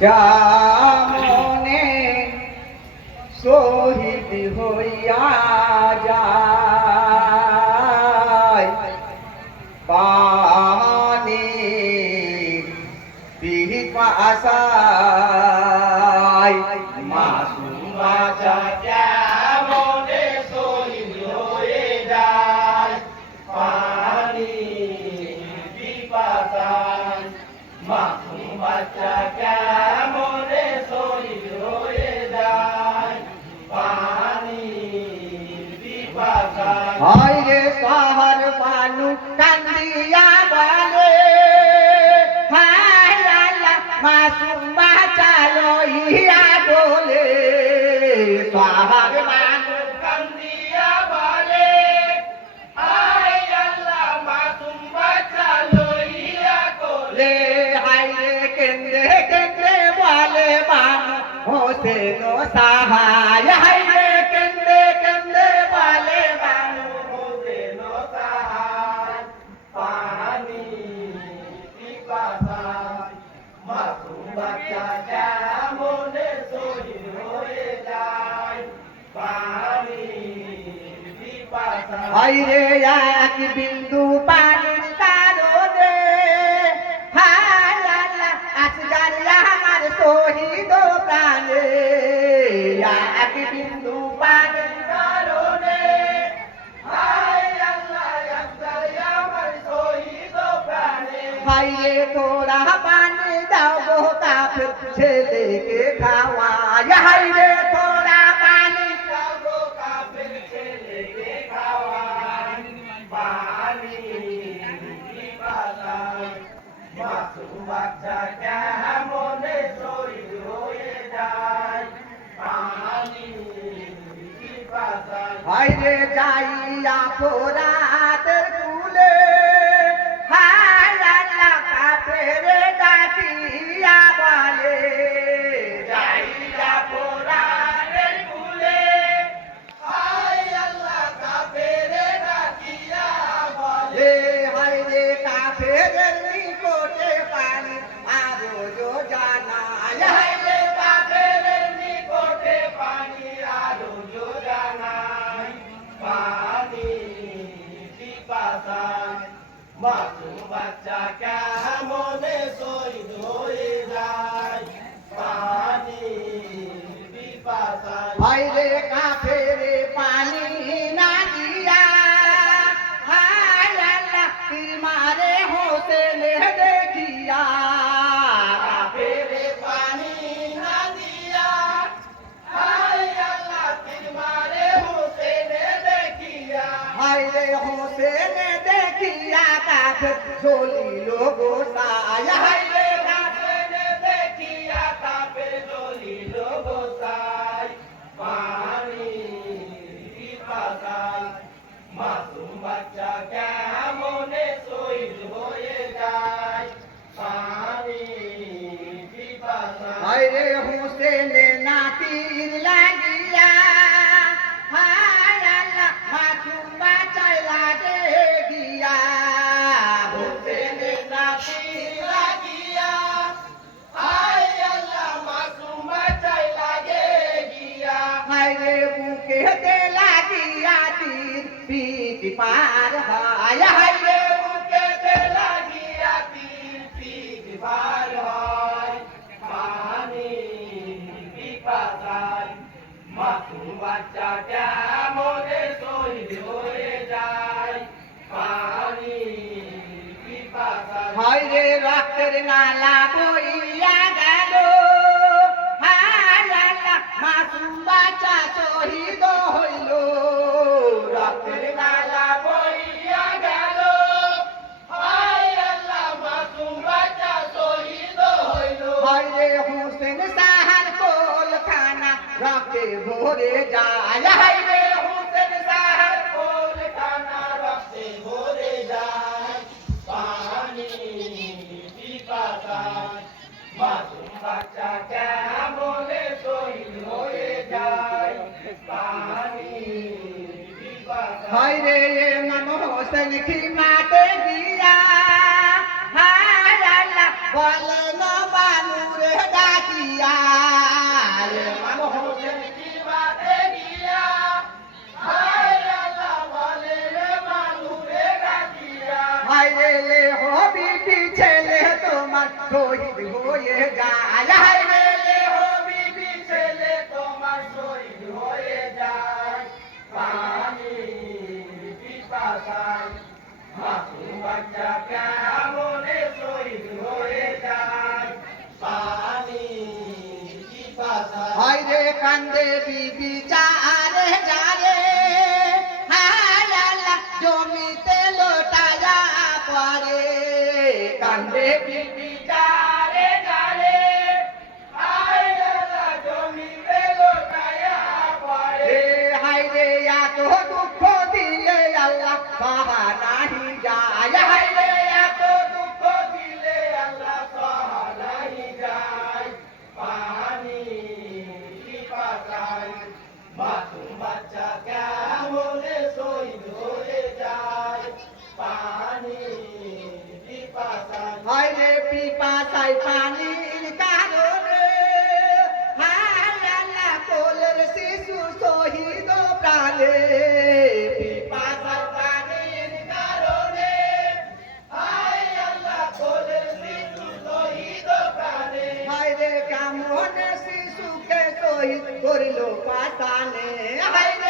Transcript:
কেমনে শহীদ হইয়া যায় পানি পিপাসায় মাসুম বাচ্চা কেমনে শহীদ হয়ে যায় পানি পিপাসায় মাসুম বাচ্চা কেমনে শহীদ হয়ে যায় পানি পিপাসায় হায় রে শহর বানু কান্দিয়া বলে হায় আল্লাহ মাসুম বাচ্চা লইয়া বলে শহর বানু কান্দিয়া বলে হায় আল্লাহ মাসুম বাচ্চা লইয়া বলে কেন্দ্রে কেন্দ্রে বলে বানু হোসেন সাহায় হায় রে কেন্দ্রে কেন্দ্রে বলে বানু হোসেন সাহায় পানি পিপাসায় মাসুম বাচ্চা কেমনে শহীদ হয়ে যায় পানি পিপাসায় হায় রে এক বিন্দু পানির কারণে হায় আল্লাহ আসগার আমার শহীদ প্রাণে এক বিন্দু পানির কারণে হায় আল্লাহ আসগার আমার শহীদ প্রাণে হায় রে তোরা পানি দাও গো কাফের ছেলেকে খাওয়ায় হায় রে তোরা পানি দাও গো কাফের ছেলেকে খাওয়ায় পানি পিপাসায় মাসুম বাচ্চা কেমনে শহীদ হয়ে যায় পানি পিপাসায় হায় রে যাইয়া পোরাতের কুলে হায় আল্লাহ কাফের ডাকিয়া বলে যাইয়া পোরাতের কুলে হায় আল্লাহ কাফের ডাকিয়া বলে হায় রে কাফের নিকটে পানি আরো জো জানা হায় রে কাফের নিকটে পানি আরো জো জানা পানি পিপাসায় মাসুম বাচ্চা কেমনে শহীদ হয়ে যায় পানি পিপাসায় হায় রে কাফের পানি না দিয়া হায় আল্লাহ মারে হোসেন দেখিয়া কাফের পানি না দিয়া হায় আল্লাহ মারে হোসেন দেখিয়া হায় রে হোসেন দেখিয়া কাফের জ্বলিল গোসায় হায় রে কাফের দেখিয়া কাফের জ্বলিল গোসায় পানি পিপাসায় মাসুম বাচ্চা কেমনে শহীদ হয়ে যায় পানি পিপাসায় হায় রে হোসেন নাতির লাগিয়া হায় আল্লাহ মাসুম বাচ্চাই লাগে গিয়া হোসেন নাতির লাগিয়া হায় আল্লাহ মাসুম বাচ্চাই লাগে গিয়া হায় রে বুকেতে লাগিয়া তীর পিঠ পার হয় হায় রে বুকেতে লাগিয়া তীর পিঠ পার হয় পানি পিপাসায় মাসুম বাচ্চা কেমনে শহীদ হয়ে যায় পানি পিপাসায় হায় রে রক্তের নালা বইয়া গেল হায় আল্লাহ মাসুম বাচ্চা শহীদ হইল রক্তের নালা বইয়া গেল হায় আল্লাহ মাসুম বাচ্চা শহীদ হইল হায় রে হোসেন সাহার কোলখানা রক্তে ভরে যায় হায় রে হোসেন সাহার কোলখানা রক্তে ভরে যায় পানি পিপাসায় মাসুম বাচ্চা কেমনে শহীদ হয়ে যায় পানি পিপাসায় হায় রে ইমাম হোসেন কি মাঠে গিয়া হায় আল্লাহ বলে না বানুরে ডাকি হয়ে যায় হায় রে দেহ বিবি ছেলে তোমার শহীদ হয়ে যায় পানি পিপাসায় মাসুম বাচ্চা কেমনে শহীদ হয়ে যায় পানি পিপাসায় হায় রে কান্দে বিবি চারে যারে হায় আল্লাহ জমিতে লোটায়া পড়ে কান্দে বিবি চারে যারে হায় আল্লাহ জমিতে লোটায়া পড়ে হায় রে এত দুঃখ দিলে আল্লাহ সহা নাহি যায় হায় রে এত দুঃখ দিলে আল্লাহ সহা নাহি যায় পানি পিপাসায় মাসুম বাচ্চা কেমনে শহীদ হয়ে যায় পানি পিপাসায় হায় রে পিপাসায় পানির কারণে হায় আল্লাহ কোলের শিশু শহীদ প্রাণে পিপাসায় পানির কারণে হায় আল্লাহ কোলের শিশু শহীদ প্রাণে হায় রে কেমন শিশুকে শহীদ করিল পাতানে হায় রে